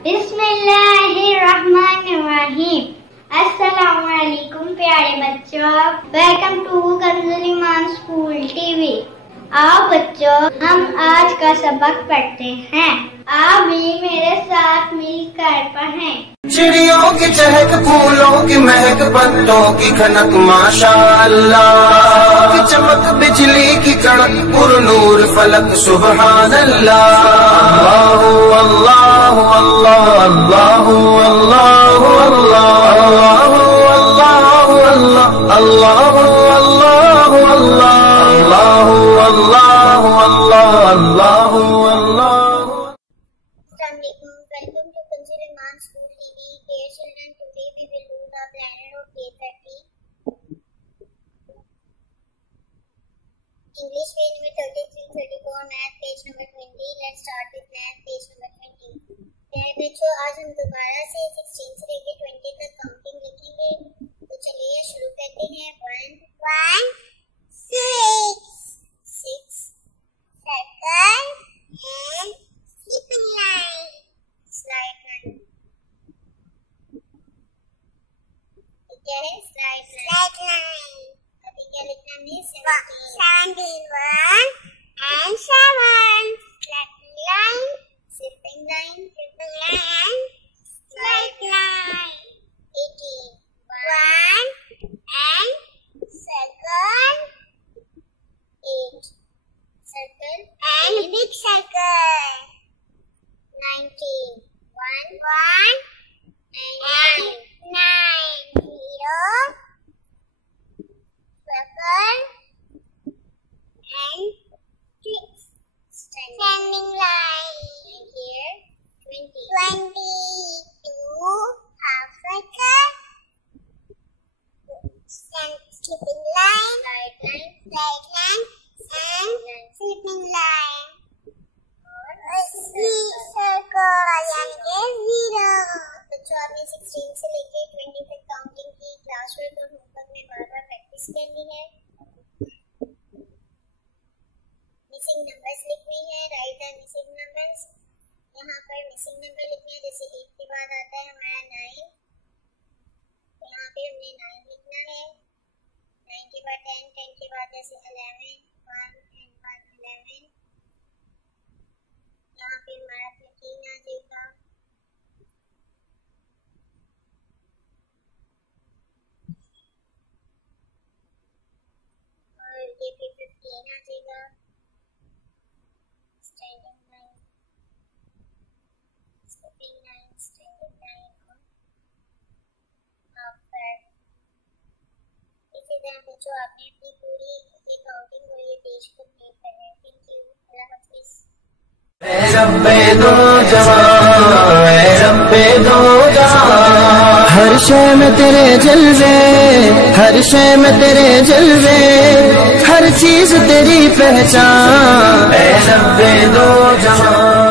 बिस्मिल्लाहिर्रहमानिर्रहीम। अस्सलामुअलैकुम प्यारे बच्चों, welcome to Kanz Iman school TV. आओ बच्चों, हम आज का सबक पढ़ते हैं। आप भी मेरे साथ मिलकर पढ़ें। चिड़ियों की चहक, फूलों की महक, पत्तों की खनक, माशाअल्लाह की चमक, बिजली की कड़क, पुरनूर फलक, सुबहान अल्लाह। अल्लाह अल्लाह अल्लाह अल्लाह अल्लाह अल्लाह अल्लाह English page number 33, 34, math page number 20. Let's start with math page number 20. प्यारे बच्चों, आज हम दोबारा से 16 से लेकर 20 तक काउंटिंग लिखेंगे। तो चलिए शुरू करते हैं। 1 6 circle and skipping line. Slide line. क्या है? Slide line. अभी क्या लिखना है? 17 1 and 7. Slapping line, skipping line, slide line. 18 1 and circle. 8 circle and big circle. 19 1 and 9 0 circle and standing line. And here 22 half circle, skipping line, slide line, and skipping line. Circle यानी 0। बच्चों, आपने 16 से लेके 20 तक काउंटिंग की class work और homework में बार-बार प्रैक्टिस करनी है। मिसिंग नंबर्स लिखने हैं। Right the missing numbers. यहाँ पर मिसिंग नंबर लिखने हैं। जैसे 8 के बाद आता है हमारा 9, यहाँ पे हमने 9 लिखना है। 9 के बाद 10, 10 के बाद जैसे 11 1 and 1 11। यहाँ पे हमारा 13 आ जाएगा। और ये पे 15 आ जाएगा। Standing line, skipping line, standing line और after। इसी तरह बच्चों, आपने अपनी पूरी ये काउंटिंग और ये पेज को कंप्लीट करना है। Thank you. अल्लाह हाफिज़। हर शय में तेरे जलवे, हर शय में तेरे जलवे, हर चीज तेरी पहचान। ऐ रब्बे दो जहां।